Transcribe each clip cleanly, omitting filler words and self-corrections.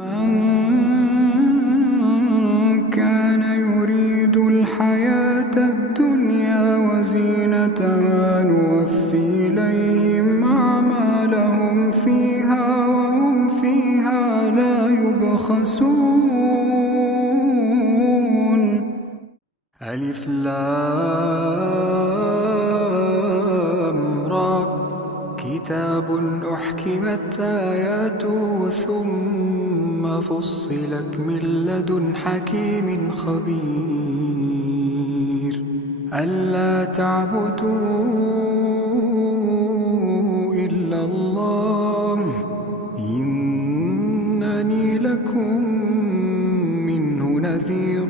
من كان يريد الحياة الدنيا وزينتها نوفي إليهم أعمالهم فيها وهم فيها لا يبخسون. ألف لام را كتاب أحكمت آياته ثم فصلت من لدن حكيم خبير ألا تعبدوا إلا الله إنني لكم منه نذير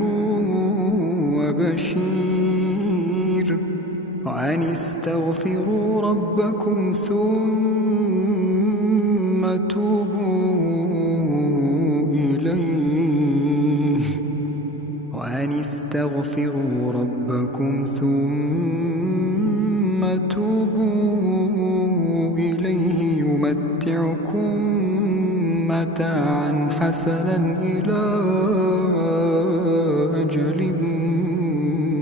وبشير وأن استغفروا ربكم ثم توبوا إليه وأن استغفروا ربكم ثم توبوا إليه يمتعكم متاعا حسنا إلى أجل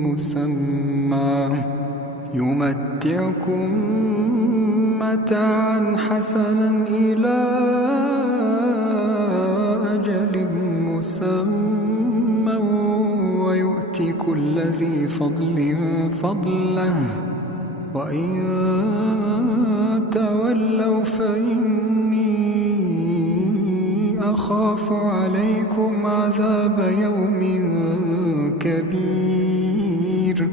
مسمى يمتعكم متاعا حسنا إلى أجل مسمى ويؤتي كل ذي فضل فضله وإن تولوا فإني أخاف عليكم عذاب يوم كبير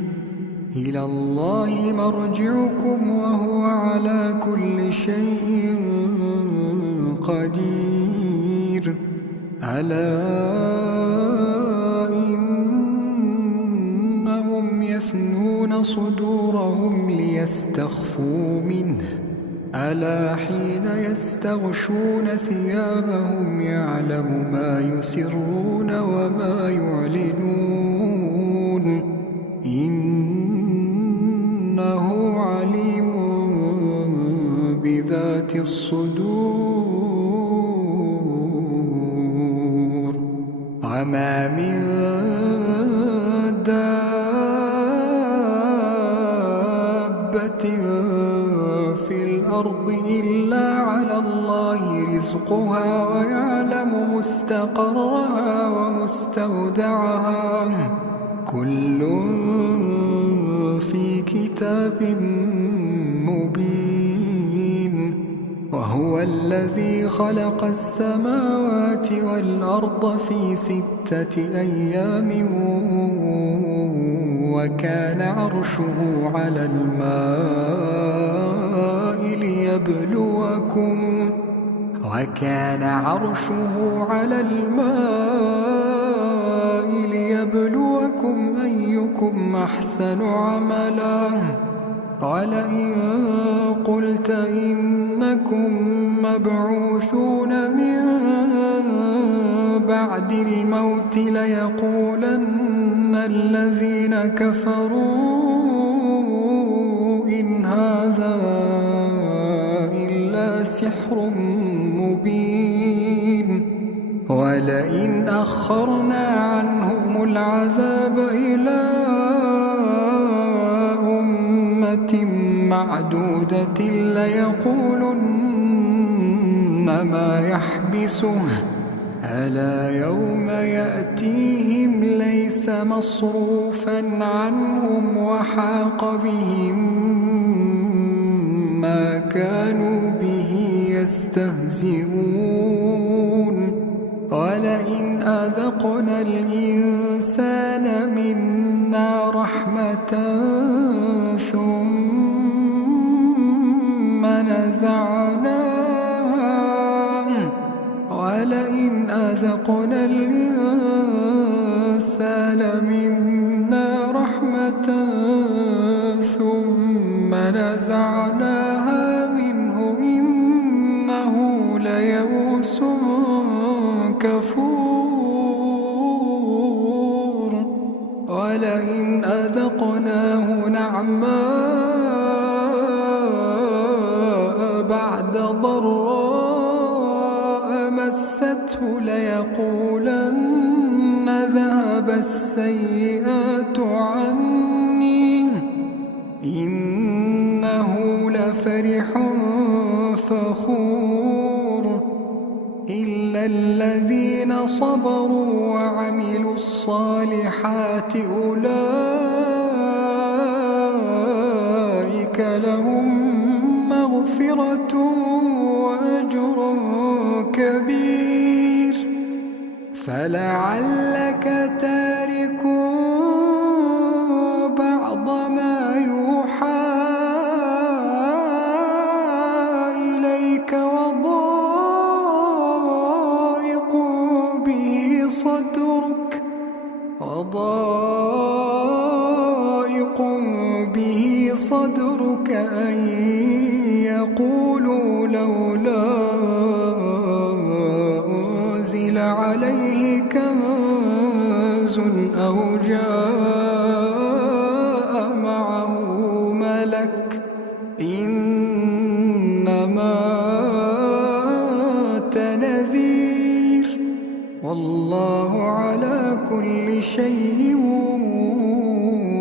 إلى الله مرجعكم وهو على كل شيء قدير ألا إنهم يثنون صدورهم ليستخفوا منه ألا حين يستغشون ثيابهم يعلم ما يسرون وما يعلنون إنه عليم بذات الصدور وما من دابة في الأرض إلا على الله رزقها ويعلم مستقرها ومستودعها كل في كتاب مبين وهو الذي خلق السماوات والأرض في 6 أيام وكان عرشه على الماء ليبلوكم أيكم أحسن عملا ولئن قلت إنكم مبعوثون من بعد الموت ليقولن الذين كفروا إن هذا إلا سحر مبين ولئن أخرنا عنهم العذاب إلى أمة معدودة ليقولن ما يحبسه ألا يوم يأتيهم ليس مصروفا عنهم وحاق بهم ما كانوا به يستهزئون ولئن أذقنا الإنسان منا رحمة ثم نزعناها ولئن أذقنا الإنسان منا رحمة ثم نزعناها منه إنه ليئوس كفور ولئن أذقناه نعماء بعد ضراء مسته مسته ليقولن ذهب السيئات عني إنه لفرح فخور إلا الذين صبروا وعملوا الصالحات أولئك لهم مغفرة وأجر كبير فلعلك تارك بعض ما يوحى إليك وضائق به صدرك أن يقولوا لولا أنزل عليه كنز أو جاء معه ملك إنما أنت نذير والله على كل شيء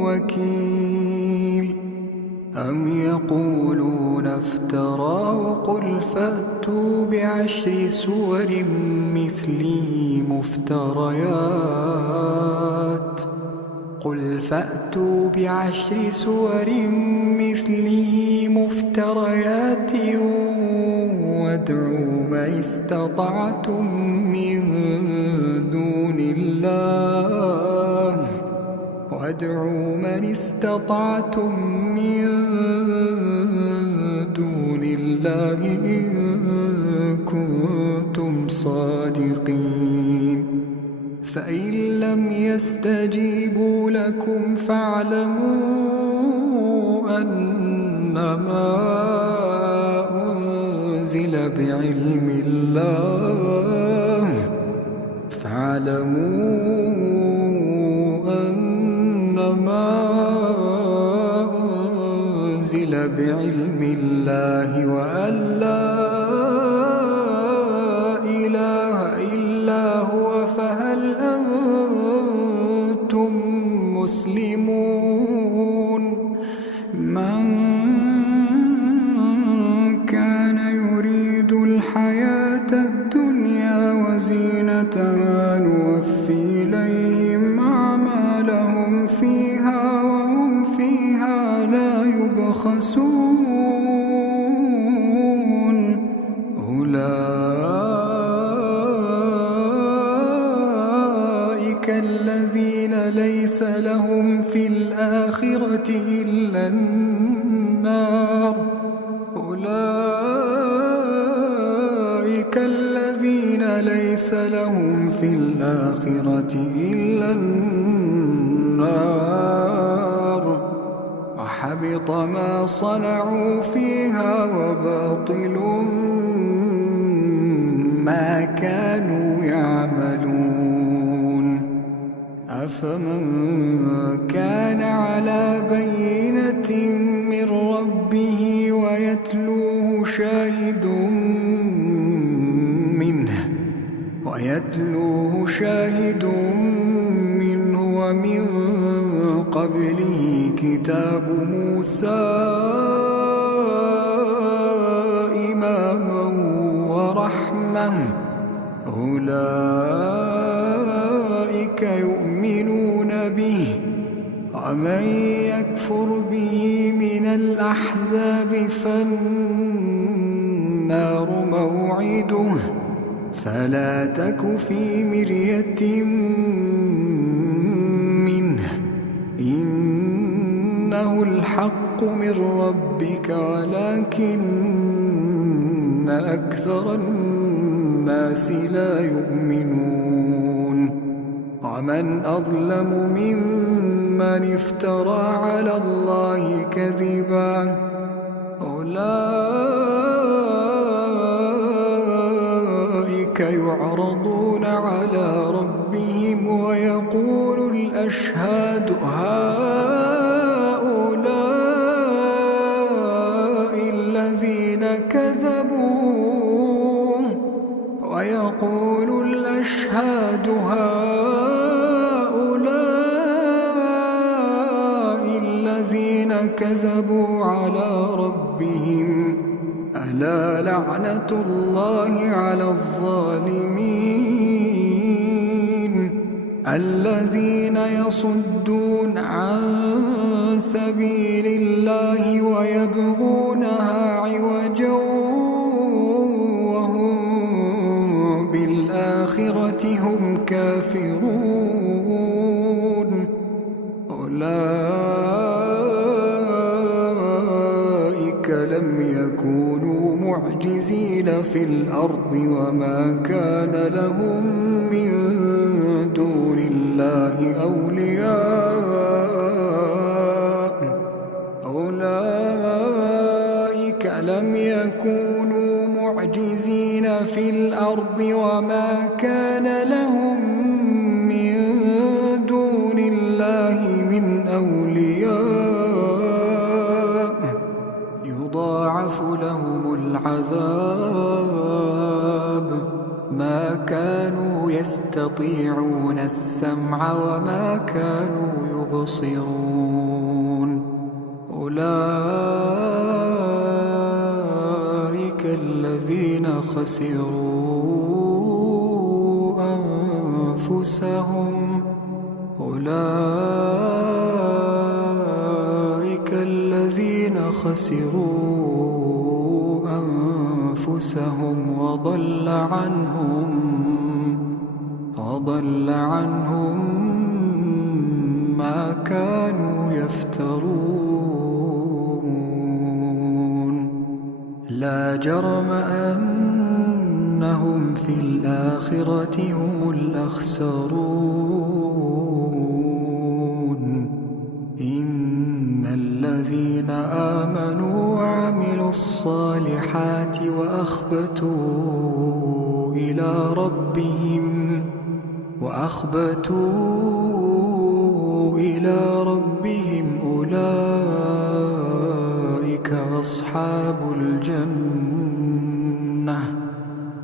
وكيل أم يقولون افتراه قل فأتوا بعشر سور مثله مفتريات وادعوا من استطعتم من دون الله إن كنتم صادقين فإن لم يستجيبوا لكم فاعلموا أنما أنزل بعلم الله وأن لا إله إلا هو فهل أنتم مسلمون من كان يريد الحياة الدنيا وزينتها نوفي إليهم أعمالهم فيها وهم فيها لا يبخسون أولئك الذين ليس لهم في الآخرة إلا النار وحبط ما صنعوا فيها وباطل ما كانوا يعملون أفمن كان على بينة من ربه ويتلوه شاهد منه ومن قبله كتاب موسى إماما ورحمة أولئك يؤمنون به ومن يكفر به من الأحزاب فالنار موعده فلا تك في مرية منه إنه الحق من ربك ولكن أكثر الناس لا يؤمنون ومن أظلم ممن افترى على الله كذبا أولئك يعرضون على ربهم ويقول الأشهاد هؤلاء الذين كذبوا ويقول أشهاد هؤلاء الذين كذبوا على ربهم ألا لعنة الله على الظالمين الذين يصدون عن سبيل الله ويبغونها عوجا وهم بالآخرة هم كافرون أولئك لم يكونوا معجزين في الأرض وما كان لهم من دون الله أولياء أولئك لم يكونوا معجزين في الأرض وما كان لهم من دون الله من أولياء يضاعف لهم العذاب ما كانوا يستطيعون السمع وما كانوا يبصرون أولئك الذين خسروا أنفسهم أولئك الذين خسروا أنفسهم وضل عنهم ما كانوا يفترون لا جرم أنهم في الآخرة هم الأخسرون إن الذين آمنوا وعملوا الصالحات وأخبتوا إلى ربهم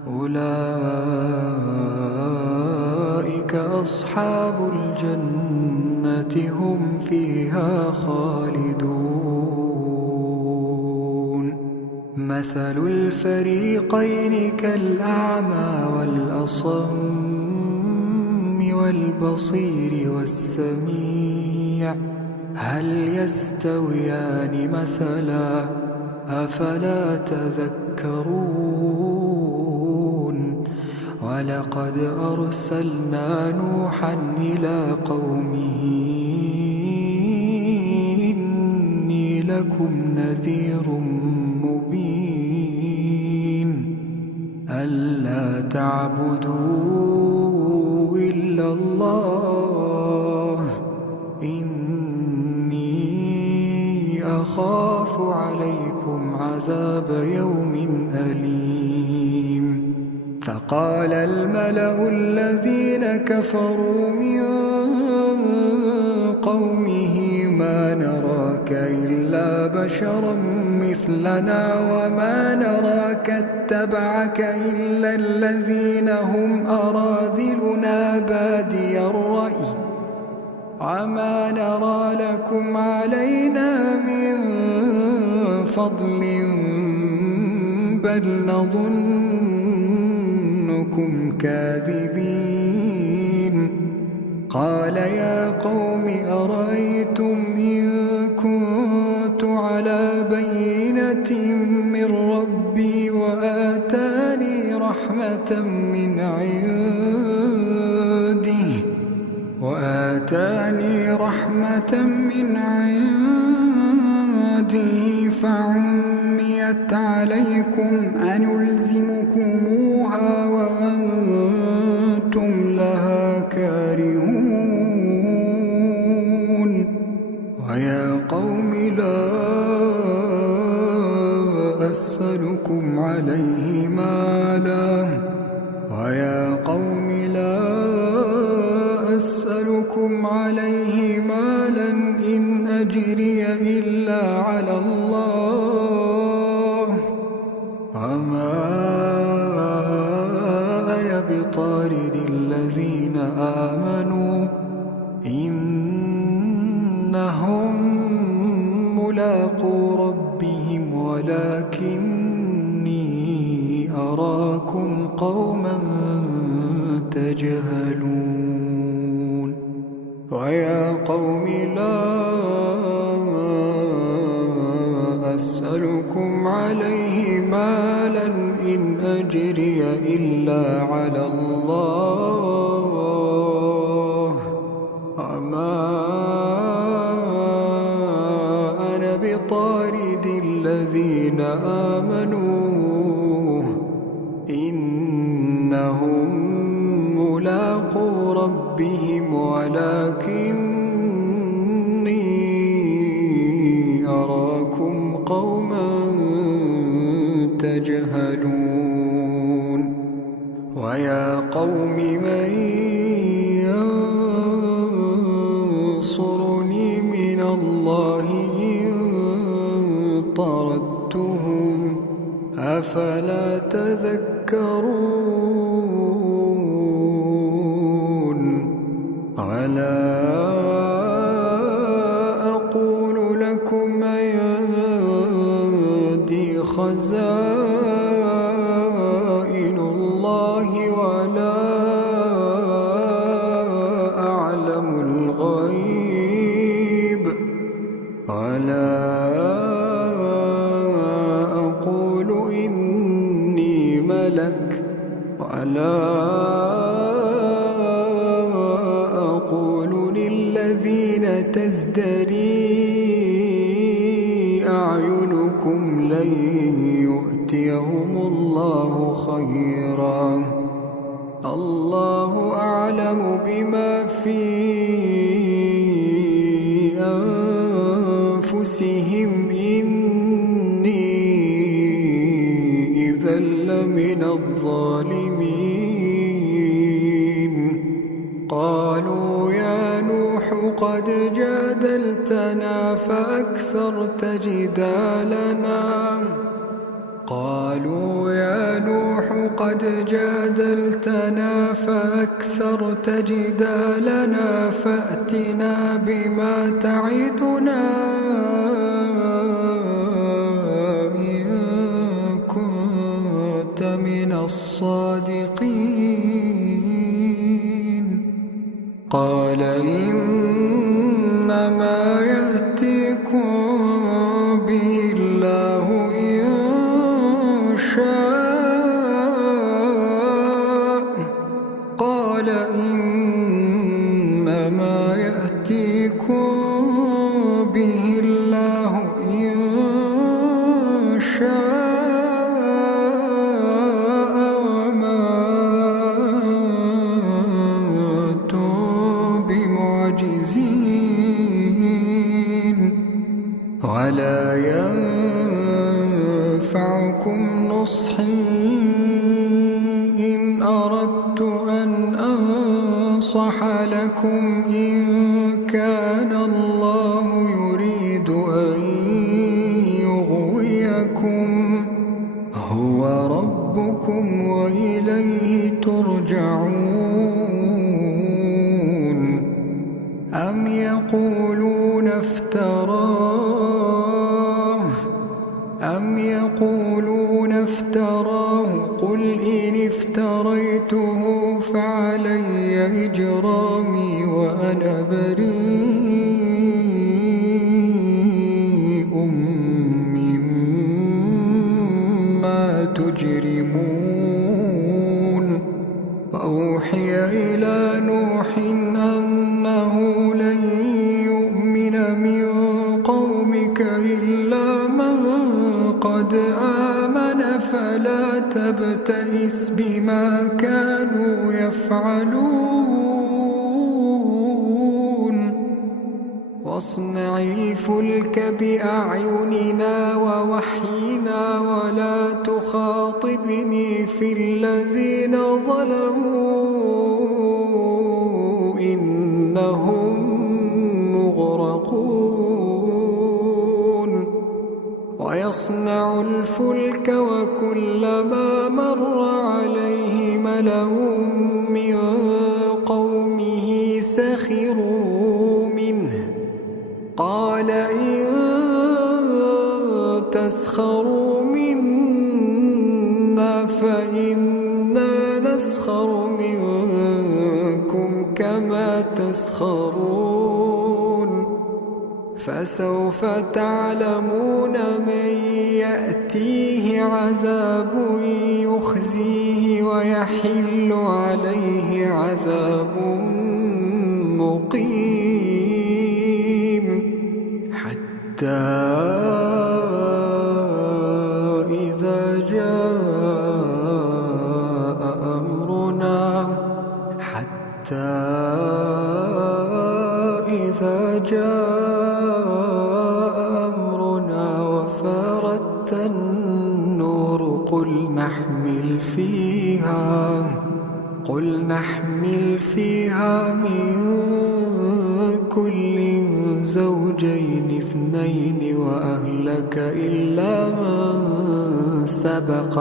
أولئك أصحاب الجنة هم فيها خالدون مثل الفريقين كالأعمى والأصم والبصير والسميع هل يستويان مثلا أفلا تذكرون ولقد أرسلنا نوحا إلى قومه إني لكم نذير مبين ألا تعبدوا إلا الله إني أخاف عليكم عذاب يوم أليم فقال الملأ الذين كفروا من قومه ما نراك إلا بشرا مثلنا وما نراك اتبعك إلا الذين هم أراذلنا بادي الرأي وما نرى لكم علينا من فضل بل نظنكم كاذبين قال يا قوم أرأيتم إن كنت على بينة من ربي وآتاني رحمة من عنده فعميت عليكم أنلزمكموها وأنتم لها كارهون ويا قوم لا أسألكم عليه مالا إن أجري إلا على الله وما أنا بطارد الذين تجهلون ويا قوم لا أسألكم عليه مالا إن أجري إلا على الله وما أنا بطارد الذين آمنوا إنهم ملاقو ربهم ولكني أراكم قوما تجهلون ويا قوم من ينصرني من الله إن طردتهم أفلا تذكرون ولا أقول لكم عندي خزائن الله ولا أعلم الغيب ولا أقول إني ملك ولا أقول للذين تزدري أعينكم لن يؤتيهم الله خيرا الله أعلم بما في أنفسهم إني إذا لمن الظالمين قالوا يا نوح قد جادلتنا فأكثرت جدالنا فأتنا بما تعدنا إن كنت من الصادقين قال إنما يأتيكم به الله إن شاء قال إنما يأتيكم به الله إن شاء وما أنتم بمعجزين ولا ينفعكم نصحي إن أردت أن أنصح لكم إن كان الله يريد أن يغويكم هو ربكم وإليه ترجعون أم يقولون افتراه قل إن افتريته فعلي إجرامي وأنا بريء مما تجرمون وأوحي إلى نوح أنه لن يؤمن من قومك إلا من قد آمن فلا تبتئس بما كانوا يفعلون واصنع الفلك بأعيننا ووحينا ولا تخاطبني في الذين ظلموا إنهم مغرقون ويصنع الفلك وكلما مر عليه ملأ من قومه سخروا منه قال إن تسخروا منا فإنا نسخر منكم كما تسخرون فسوف تعلمون من يأتيه عذاب يخزيه ويحل عليه عذاب مقيم حتى إذا جاء أمرنا وفارت النور قل نحمل فيها من كل زوجين اثنين وأهلك إلا من سبق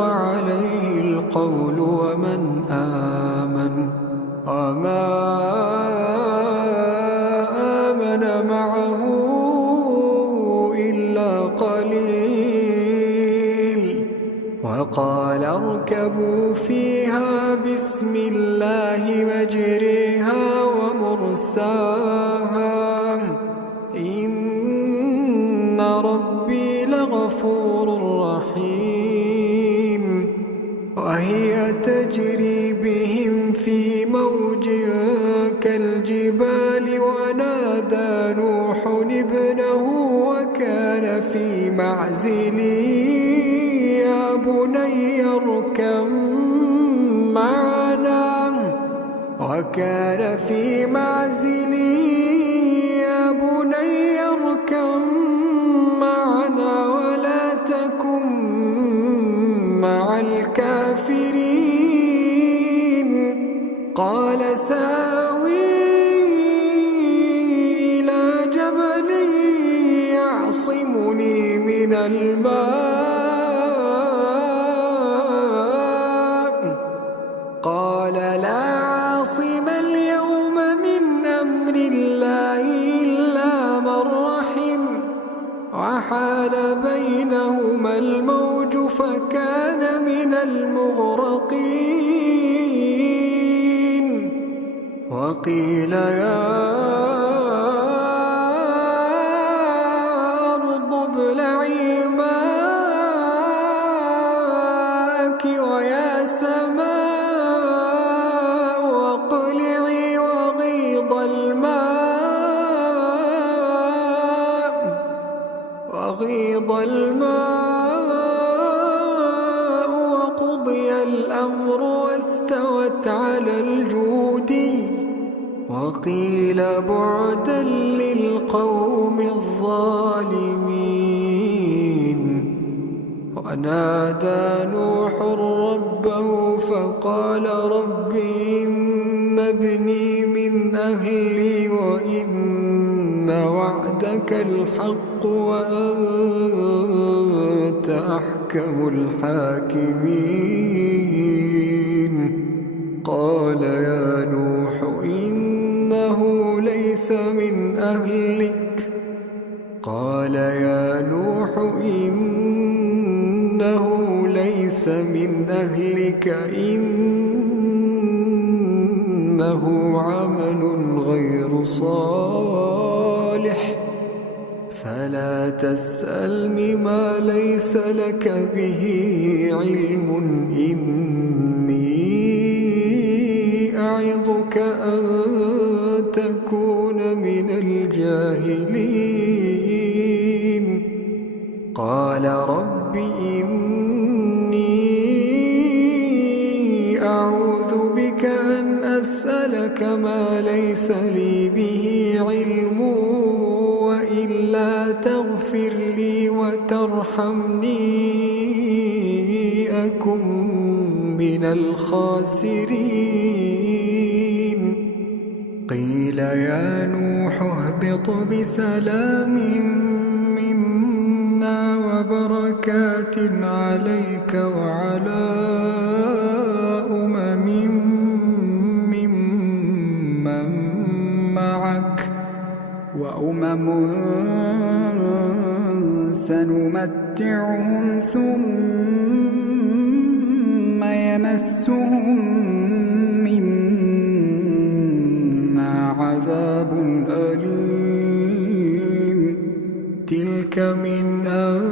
عليه القول ومن آمن وما آمن معه إلا قليل وقال اركبوا فيها بسم الله مجريها ومرساها إن ربي لغفور رحيم وهي تجري بهم في موج كالجبال ونادى نوح ابنه وكان في معزل يا بني اركب معنا ولا تكن مع الكافرين قال ساوي إلى جبل يعصمني من الماء قال لا عاصم اليوم من أمر الله إلا من رحم وحال بينهما الموج فكان من المغرقين وقيل يا أرض ابلعي ماءك ويا سماء واقلعي وغيض الماء وقضي الأمر واستوت على الجود وقيل بعدا للقوم الظالمين ونادى نوح ربه فقال رب إن ابني من أهلي وإن وعدك الحق وأنت أحكم الحاكمين قال يا نوح إنه ليس من أهلك إنه عمل غير صالح فلا تسألني ما ليس لك به علم إني أعظك أن تكون من الجاهلين قال رب إني أعوذ بك أن أسألك ما ليس لي به علم وإلا تغفر لي وترحمني أكن من الخاسرين قيل يا نوح اهبط بسلام منا وبركات عليك وعلى أمم ممن معك وأمم سنمتعهم ثم يمسهم منا عذاب أليم تلك من أنباء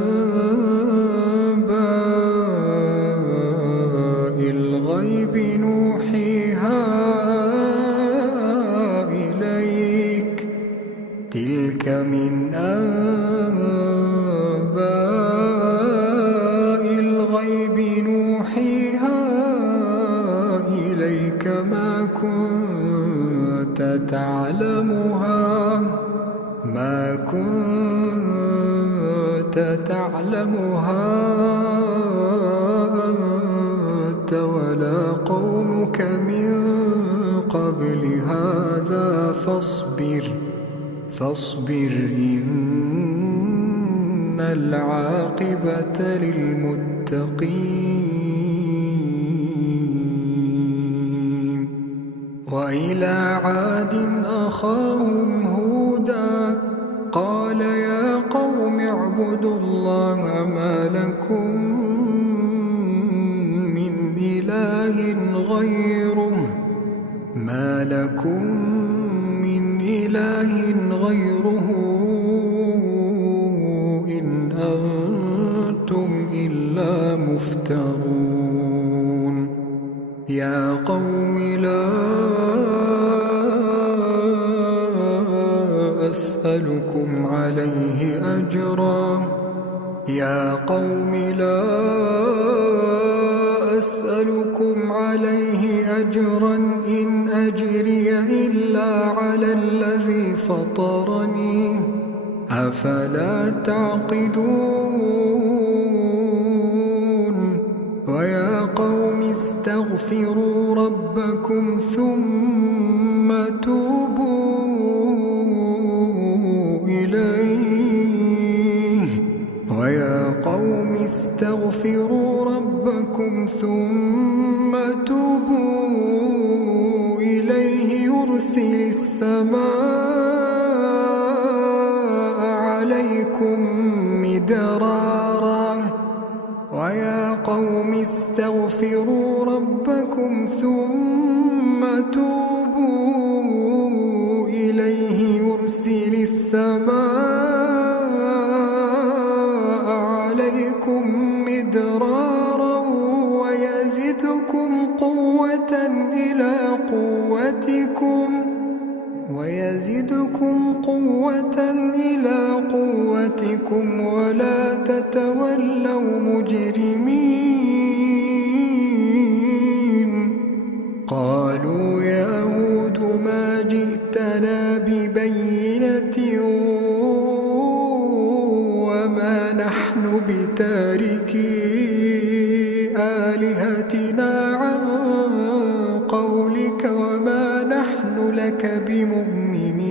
الغيب نوحيها إليك تلك من أنباء الغيب نوحيها إليك ما كنت تعلمها أنت ولا قومك من قبل هذا فاصبر إن العاقبة للمتقين وإلى عاد أخاهم هودا قال يا قوم اعبدوا الله ما لكم من إله غيره إن أنتم إلا مفترون يا قوم لا أسألكم عليه أجرا إن أجري إلا على الذي فطرني أفلا تعقلون ويا قوم استغفروا ربكم ثم توبوا إليه يرسل السماء عليكم مدرارا ويزدكم قوة إلى قوتكم ولا تتولوا مجرمين قالوا يا هود ما جئتنا ببينة وما نحن بتاركي آلهتنا عن قولك وما نحن لك بمؤمنين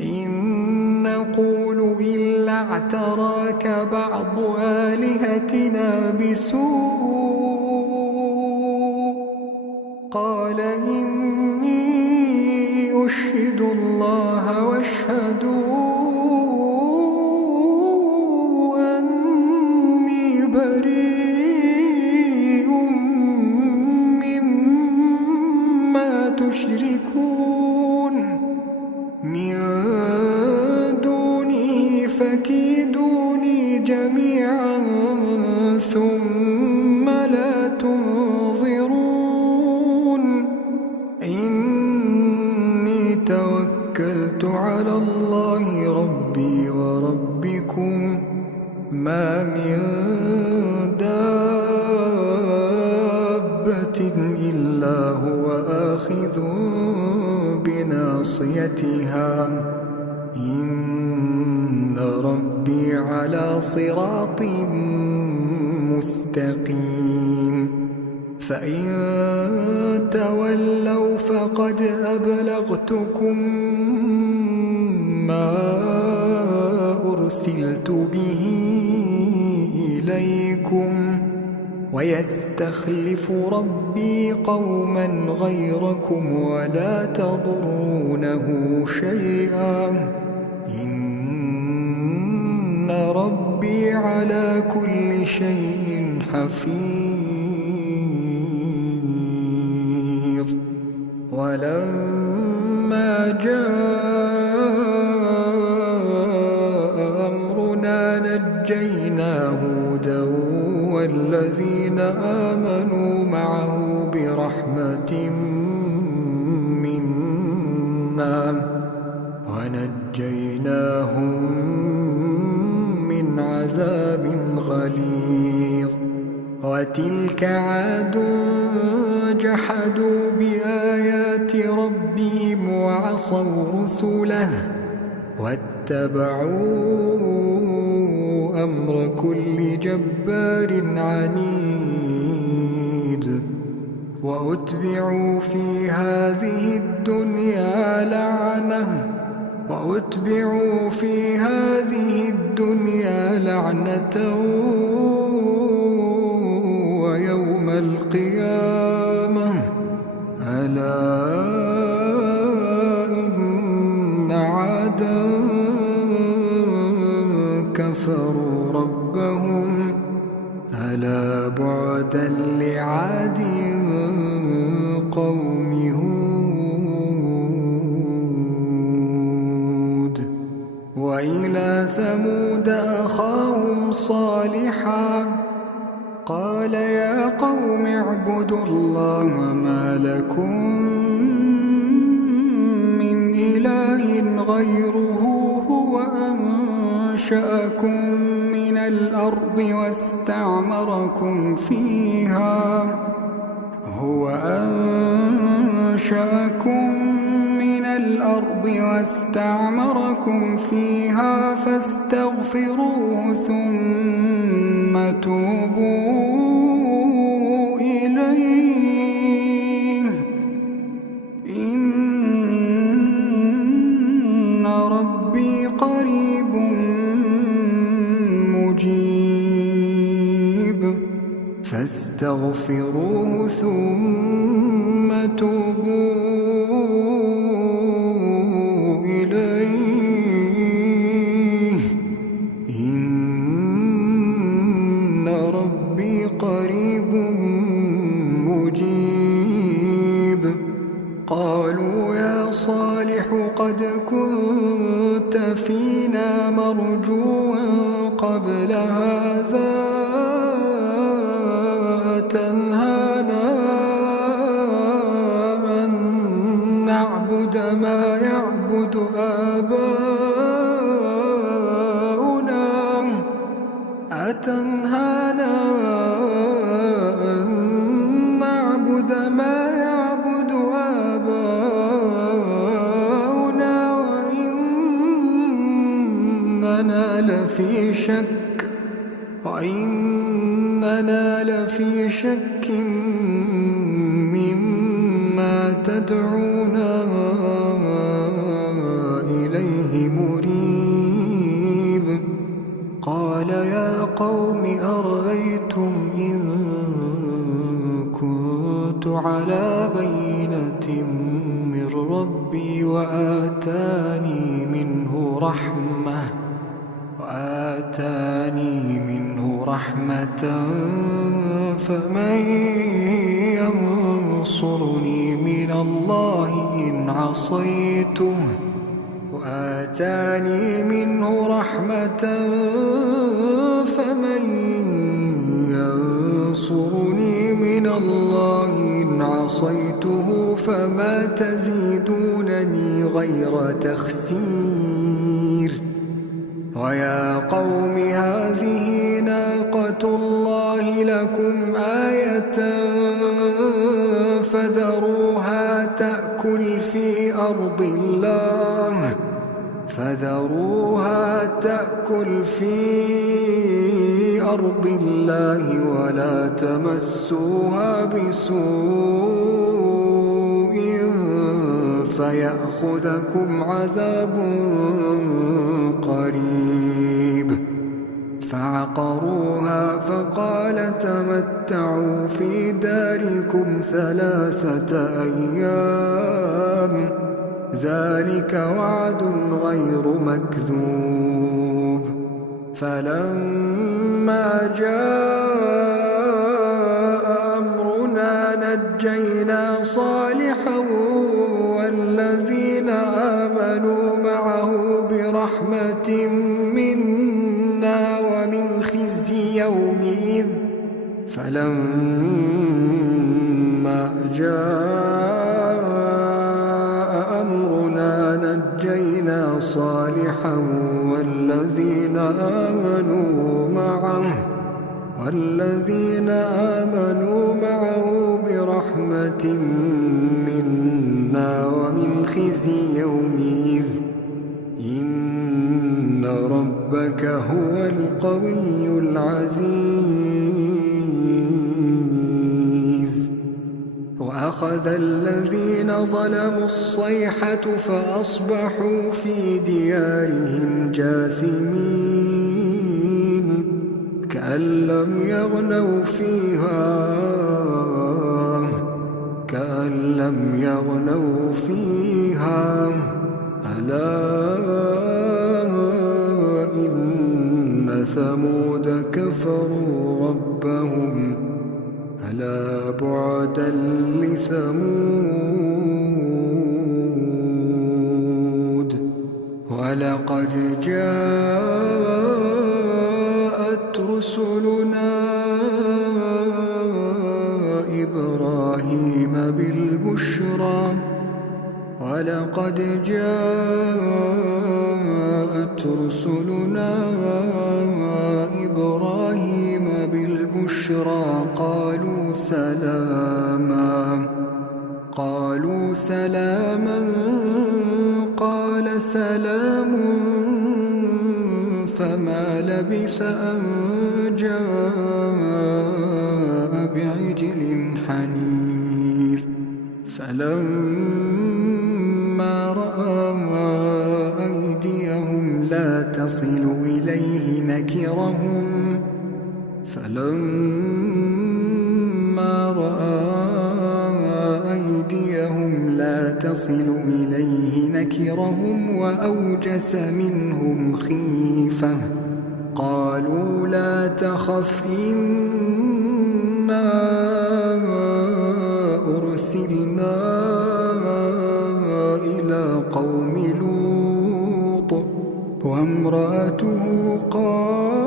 إن نقول إلا اعتراك بعض آلهتنا بسوء قال إني أشهد الله واشهدوا أني بريء مما تشركون من دونه فكيدوني جميعا ثم لا تنظرون إني توكلت على الله ربي وربكم ما من دابة إلا هو آخذ بناصيتها إن ربي على صراط مستقيم فإن تولوا فقد أبلغتكم ما أرسلت به إليكم ويستخلف ربي قوما غيركم ولا تضرونه شيئا إن ربي على كل شيء حفيظ. ولما جاء أمرنا نجينا هودا والذين آمنوا معه برحمة منا ونجيناهم من عذاب غليظ. وتلك عاد جحدوا بآيات ربهم وعصوا رسله واتبعوا أمر كل جبار عنيد. وأتبعوا في هذه الدنيا لعنة ويوم القيامة ألا إن عادا كفروا ربهم ألا بعدا لعاد قوم هود. وإلى ثمود أخاهم صالحا قال يا قوم اعبدوا الله ما لكم من إله غيره هو أنشأكم من الأرض واستعمركم فيها فاستغفروه ثم توبوا إليه إن ربي قريب مجيب. فاستغفروه ثم توبوا إليه إن ربي قريب مجيب. قالوا يا صالح قد كنت فينا مرجوا قبل هذا أتنهانا أن نعبد ما يعبد آباؤنا وإننا لفي شك مما تدعونا إليه مريب. قال يا قوم أرأيتم إن كنت على بينة من ربي وآتاني منه رحمة فمن ينصرني من الله إن عصيته وآتاني منه رحمة فمن ينصرني من الله إن عصيته فما تزيدونني غير تخسير. ويا قوم هذه ناقة الله لكم آية فذروها تأكل في أرض الله ولا تمسوها بسوء فيأخذكم عذاب قريب. فعقروها فقال تمتعوا في داركم 3 أيام ذلك وعد غير مكذوب. فلما جاء أمرنا نجينا صالحا والذين آمنوا معه برحمة منا ومن خزي يومئذ فلما جاء أمرنا نجينا صالحا والذين آمنوا معه برحمة منا ومن خزي يومئذ إن ربك هو القوي العزيز وأخذ الذين ظلموا الصيحة فأصبحوا في ديارهم جاثمين كأن لم يغنوا فيها ألا إن ثمود كفروا ربهم ألا بعدا لثمود ولقد جاءت رسلنا إبراهيم بالبشرى قالوا سلاما قال سلام فما لبث أن جاء بعجل حنيذ فلما رأى أيديهم لا تصل إليه نكرهم وأوجس منهم خيفة قالوا لا تخف إنا أرسلنا إلى قوم لوط وامرأته قائمة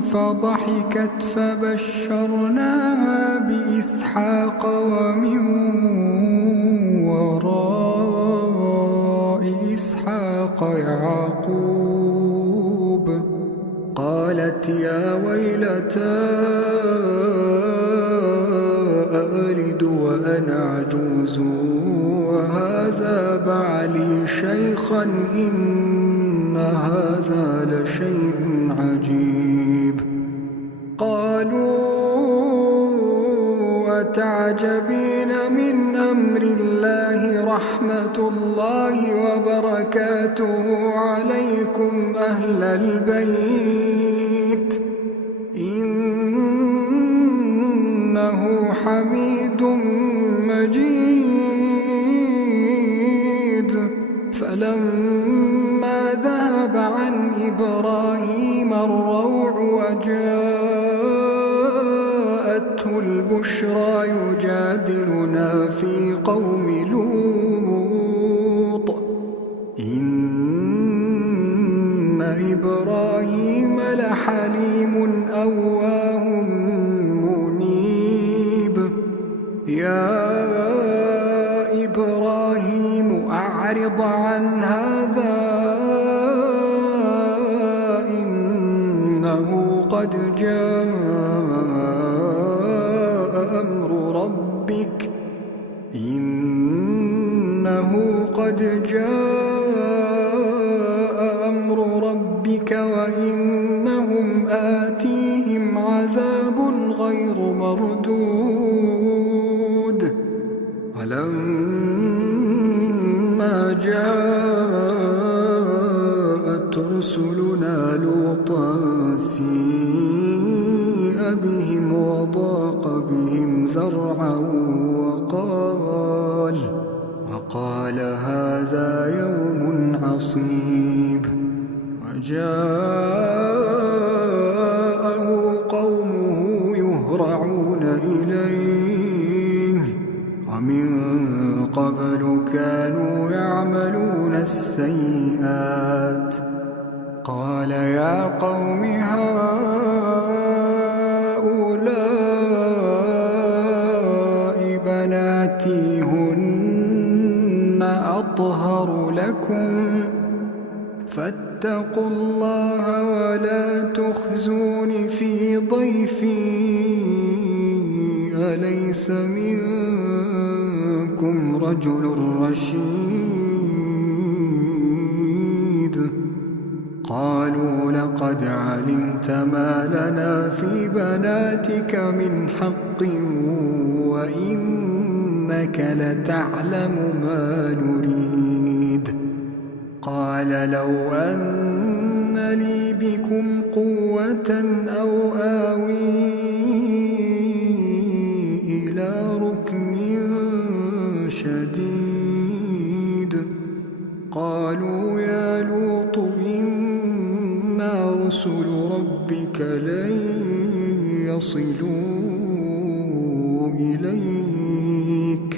فضحكت فبشرناها بإسحاق ومن وراء إسحاق يعقوب قالت يا ويلتى أألد وأنا عجوز وهذا بعلي شيخا إن هذا لشيء عجيب قالوا أتعجبين من أمر الله رحمة الله وبركاته عليكم أهل البيت إنه حميد مجيد فلما ذهب عن إبراهيم الروع وجاءته البشرى يجادلنا في قوم لوط إن إبراهيم لحليم أواه منيب يا إبراهيم أعرض عن هذا إنه قد جاء أمر ربك وإنهم آتيهم عذاب غير مردود ولما جاءت رسلنا لوطا سيء بهم وضاق بهم ذرعا وقال هذا يوم عظيم نصيب. وجاءه قومه يهرعون إليه ومن قبل كانوا يعملون السيئات. قال يا قوم هؤلاء بناتي هن أطهر لكم فاتقوا الله ولا تخزون في ضيفي أليس منكم رجل رشيد. قالوا لقد علمت ما لنا في بناتك من حق وإنك لتعلم ما نريد. قال لو أن لي بكم قوة أو آوي إلى ركن شديد. قالوا يا لوط إنا رسل ربك لن يصلوا إليك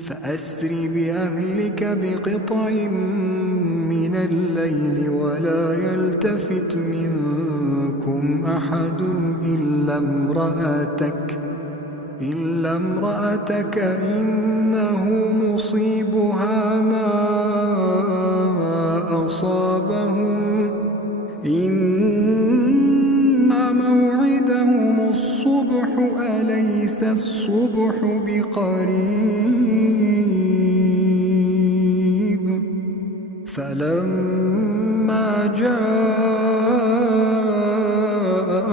فأسر بأهلك بقطع من الليل ولا يلتفت منكم أحد إلا امرأتك إنه مصيبها ما أصابهم إن موعدهم الصبح أليس الصبح بقريب. فلما جاء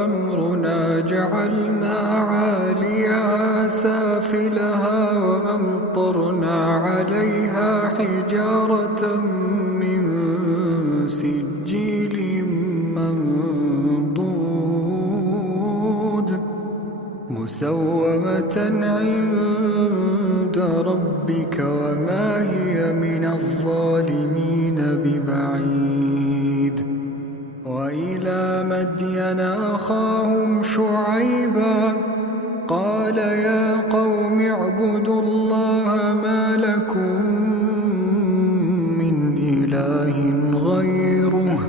أمرنا جعلنا عاليها سافلها وأمطرنا عليها حجارة من سجيل منضود مسومة عند ربك وما هي من الظالمين ببعيد. وإلى مدين أخاهم شعيبا قال يا قوم اعبدوا الله ما لكم من إله غيره.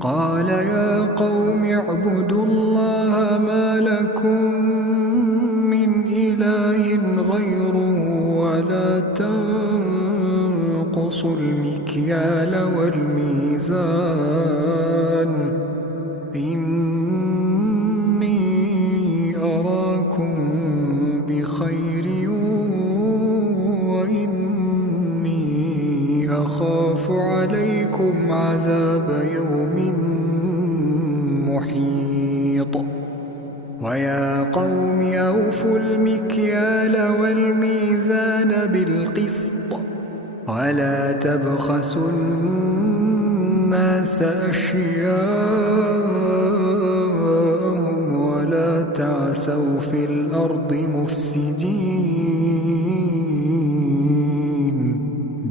قال يا قوم اعبدوا الله ما لكم من إله غيره ولا تنقصوا المكيال والميزان إني أراكم بخير وإني أخاف عليكم عذاب يوم محيط. ويا قوم أوفوا المكيال والميزان بالقسط ولا تبخسوا الناس أشياءهم ولا تعثوا في الأرض مفسدين.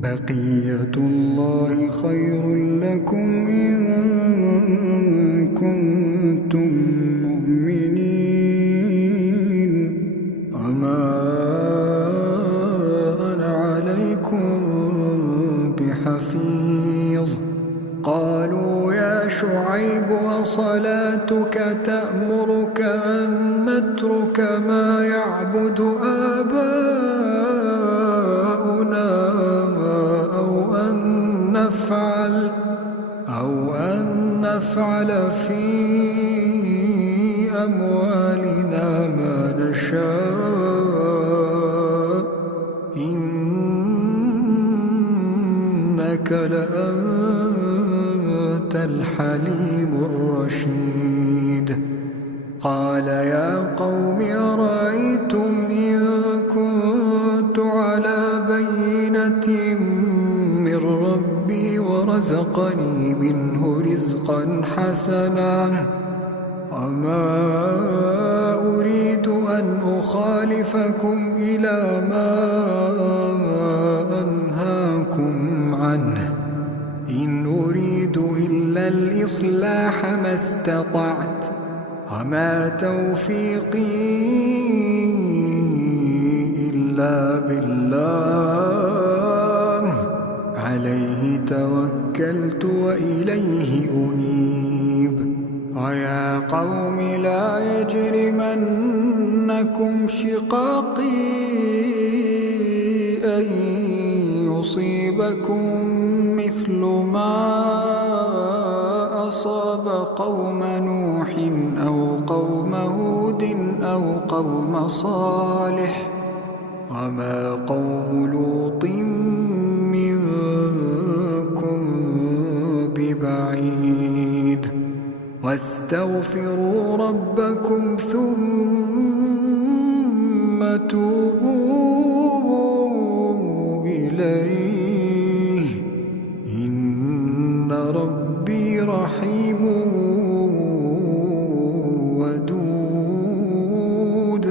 بقية الله خير لكم إن كنتم مؤمنين وما أنا عليكم بحفيظ. قالوا يا شعيب أصلاتك تأمرك أن نترك ما يعبد آباؤنا أو أن نفعل في أموالنا ما نشاء إنك لأنت الحليم الرشيد. قال يا قوم أرأيتم إن كنت على بينة من ربي ورزقني منه رزقا حسنا وما أريد أن أخالفكم إلى ما أنهاكم عنه إلا الإصلاح ما استطعت وما توفيقي إلا بالله عليه توكلت وإليه أنيب. ويا قوم لا يجرمنكم شقاقي أن يصيبكم مثل ما أصاب قوم نوح أو قوم هود أو قوم صالح وما قوم لوط منكم ببعيد. واستغفروا ربكم ثم توبوا إليه إن ربي رحيم ودود.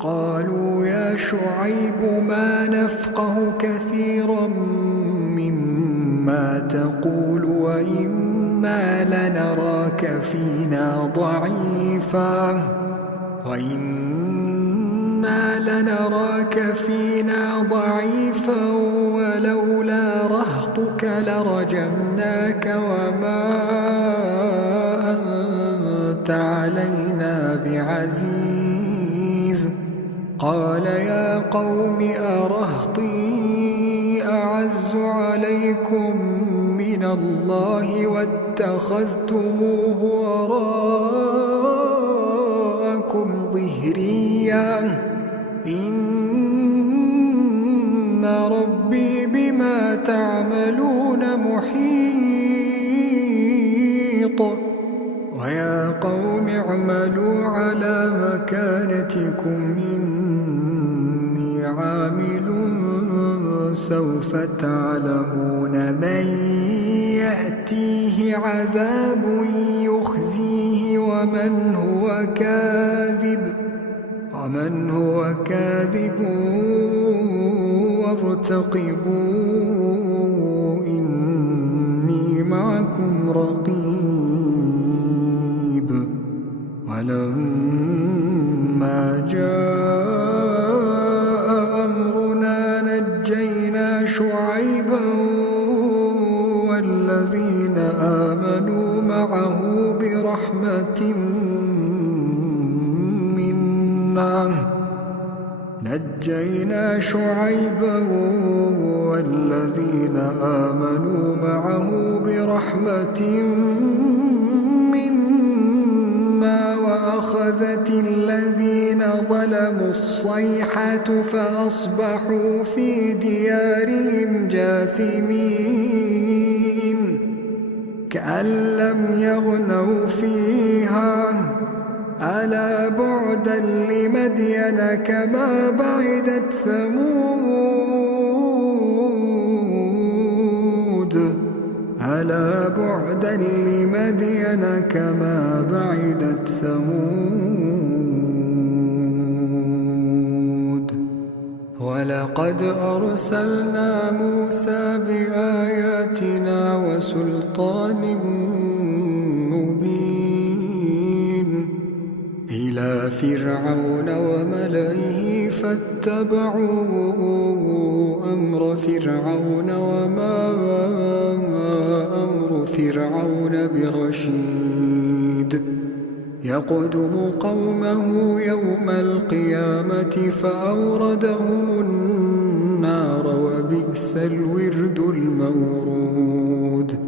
قالوا يا شعيب ما نفقه كثيرا مما تقول وإنا لنراك فينا ضعيفا ولولا رهطك لرجمناك وما أنت علينا بعزيز. قال يا قوم أرهطي أعز عليكم من الله واتخذتموه وراءكم ظهريا إن ربي بما تعملون محيط. ويا قوم اعملوا على مكانتكم إني عامل سوف تعلمون من يأتيه عذاب يخزيه ومن هو كاذب وارتقبوا إني معكم رقيب. ولما جاء أمرنا نجينا شعيبا والذين آمنوا معه برحمة منا وأخذت الذين ظلموا الصيحة فأصبحوا في ديارهم جاثمين كأن لم يغنوا فيها ألا بعدا لمدين كما بعدت ثمود ألا بعدا لمدين كما بعدت ثمود. ولقد أرسلنا موسى بآياتنا وسلطان مبين إلى فرعون وملئه فاتبعوا أمر فرعون وما أمر فرعون برشيد. يقدم قومه يوم القيامة فأوردهم النار وبئس الورد المورود.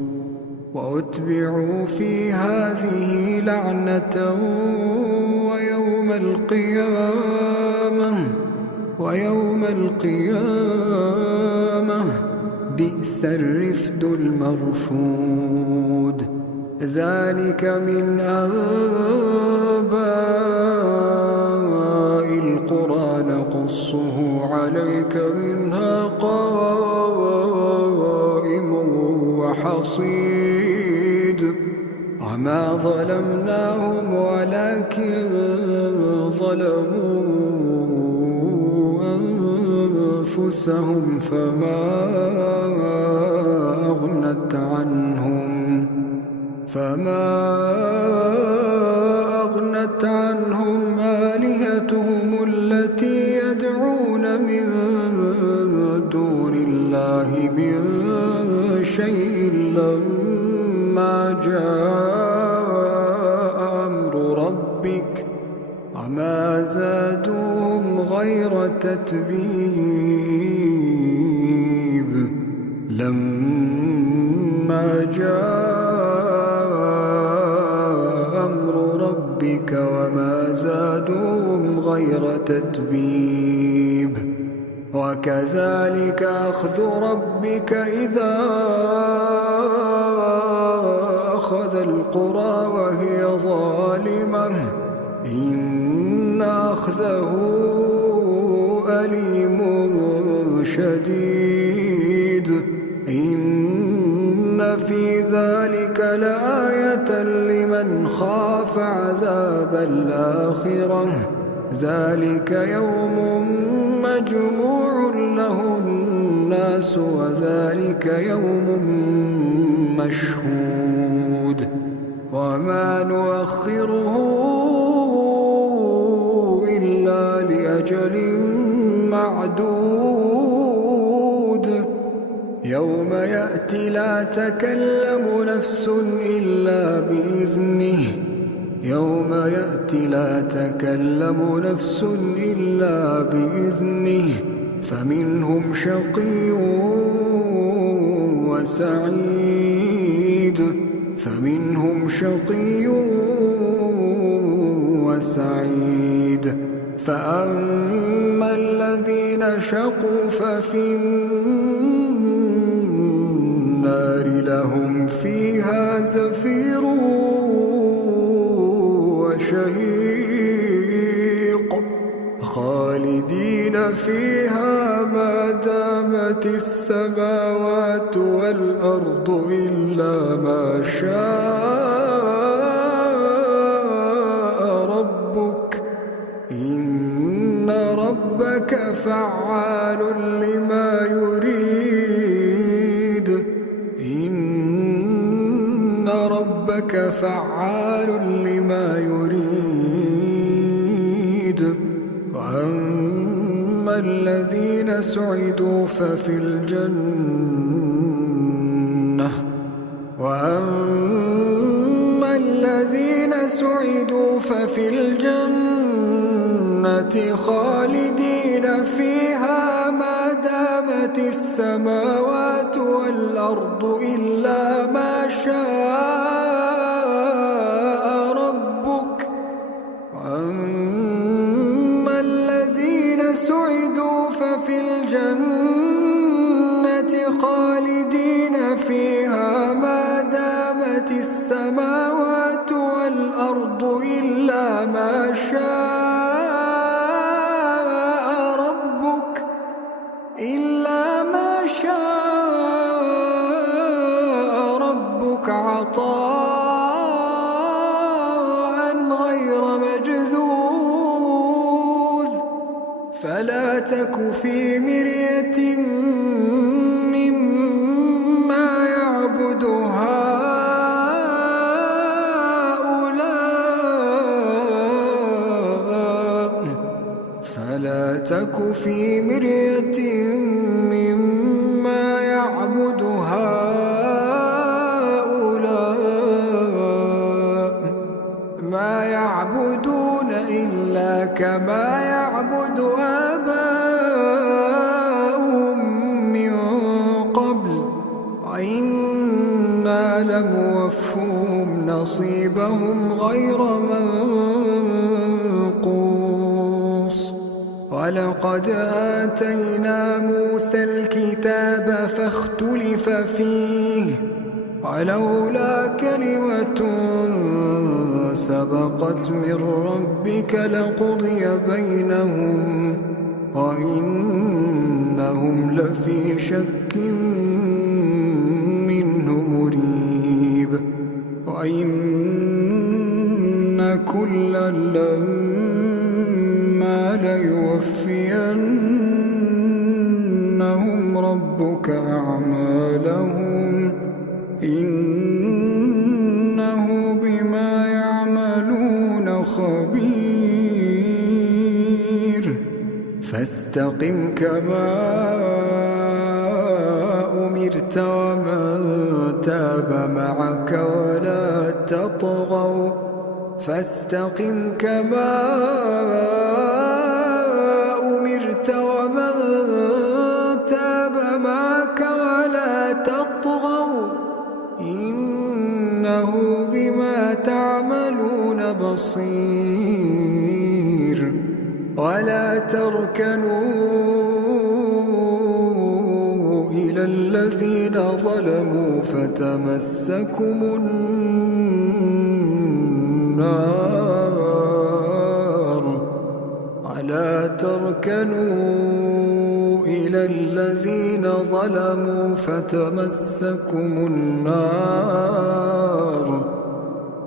وأتبعوا في هذه لعنة ويوم القيامة بئس الرفد المرفود. ذلك من أنباء القرى نقصه عليك منها قائم وحصيد. وما ظلمناهم ولكن ظلموا أنفسهم فما أغنت عنهم فما أغنت عنهم آلهتهم التي يدعون من دون الله من شيء لما جاء أمر ربك وما زادوهم غير تتبيب لما جاء أمر ربك وما زادوهم غير تتبيب وكذلك أخذ ربك إذا أخذ القرى وهي ظالمة إن أخذه أليم شديد إن في ذلك لآية لمن خاف عذاب الآخرة ذلك يوم مجموع له الناس وذلك يوم مشهود وما نؤخره إلا لأجل معدود يوم يأتي لا تكلم نفس إلا بإذنه يوم يأتي لا تكلم نفس إلا بإذنه فمنهم شقي وسعيد فمنهم شقي وسعيد فأما الذين شقوا ففي النار لهم فيها زفير وشهيق خالدين فيها ما دامت السماوات والأرض إلا ما شاء ربك إن ربك فعال لما يريد إن ربك فعال لما يريد وأما الذين سعدوا ففي الجنة وأما الذين سعدوا ففي الجنة خالدين فيها ما دامت السماوات والأرض إلا ما شاء ربك وأما الذين سعدوا ففي الجنة خالدين فيها ما دامت السماوات والأرض إلا ما شاء ربك إلا ما شاء ربك عطاء غير مجذوذ فلا تك في مرية مما يعبد هؤلاء فلا تك في مرية مما يعبد هؤلاء ما يعبدون إلا كما يعبد آباؤهم من قبل وإنا لموفوهم نصيبهم غير منقوص ولقد آتينا موسى الكتاب فاختلف فيه ولولا كلمة سبقت من ربك لقضي بينهم وإنهم لفي شك منه مريب وإن كلا لما ليوفينهم ربك أعمالهم إنه فاستقم كما أمرت ومن تاب معك ولا تطغوا فاستقم كما أمرت ومن تاب معك ولا تطغوا إنه بما تعملون بصير ولا تركنوا إلى الذين ظلموا فتمسكم النار ولا تركنوا إلى الذين ظلموا فتمسكم النار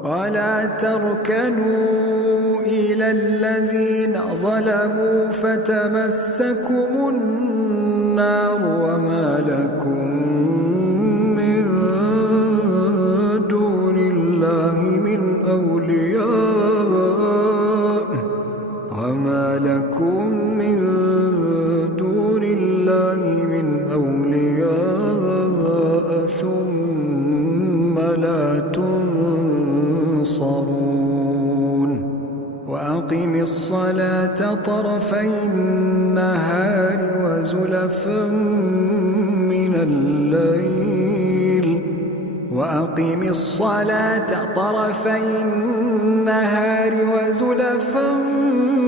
ولا تركنوا إلى الذين ظلموا فتمسكم النار وما لكم من دون الله من أولياء وما لكم من دون الله من أولياء ثم لا تنصرون وأقم الصلاة طرفي النهار وزلفا من الليل وأقم الصلاة طرفي النهار وزلفا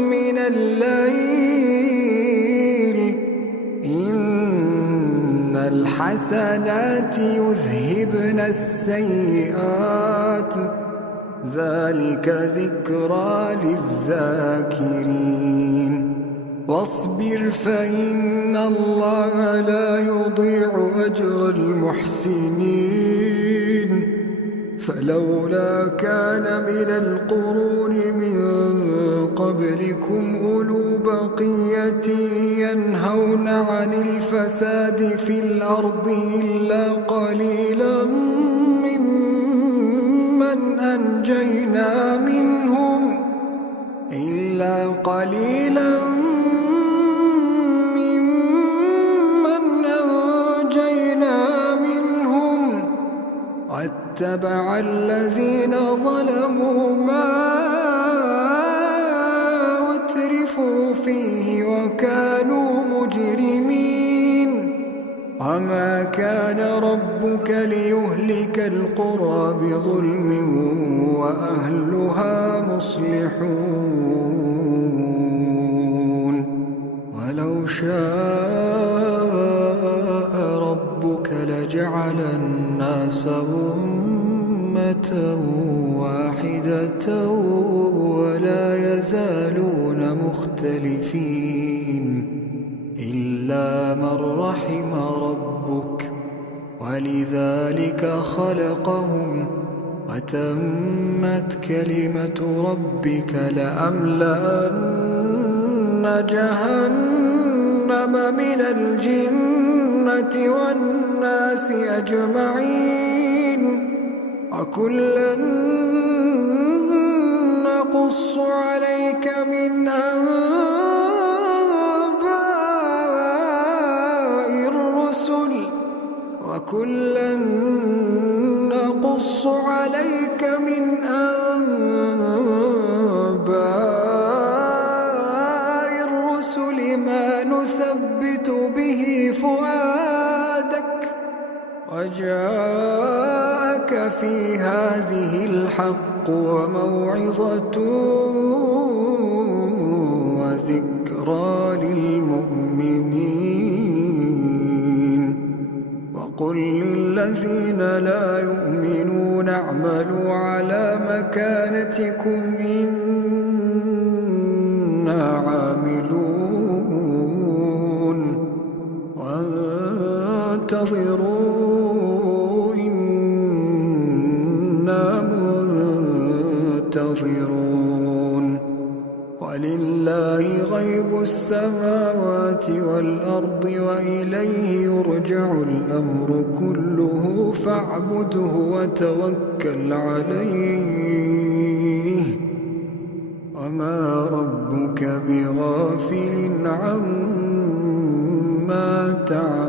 من الليل إن الحسنات يذهبن السيئات ذلك ذكرى للذاكرين واصبر فإن الله لا يضيع أجر المحسنين فلولا كان من القرون من قبلكم أولو بقية ينهون عن الفساد في الأرض إلا قليلا ممن أنجينا منهم واتبع الذين ظلموا ما أترفوا فيه وكانوا مجرمين وما كان ربك ليهلك القرى بظلم وأهلها مصلحون ولو شاء ربك لجعل الناس أمة واحدة ولا يزالون مختلفين إلا من رحم ربك ولذلك خلقهم وتمت كلمة ربك لأملأن جهنم من الجنة والناس أجمعين وكلا نقص عليك من أنباء الرسل وكلا نقص عليك من أنباء الرسل ما نثبت به فؤادك وجاءك في هذه الحق وموعظة وذكرى للمؤمنين وقل للذين لا يؤمنون اعملوا على مكانتكم إنا عاملون وانتظروا إنا منتظرون ولله غيب السماوات والأرض وإليه يرجع الأمر كله فاعبده وتوكل عليه وما ربك ربك بغافل عما تعملون.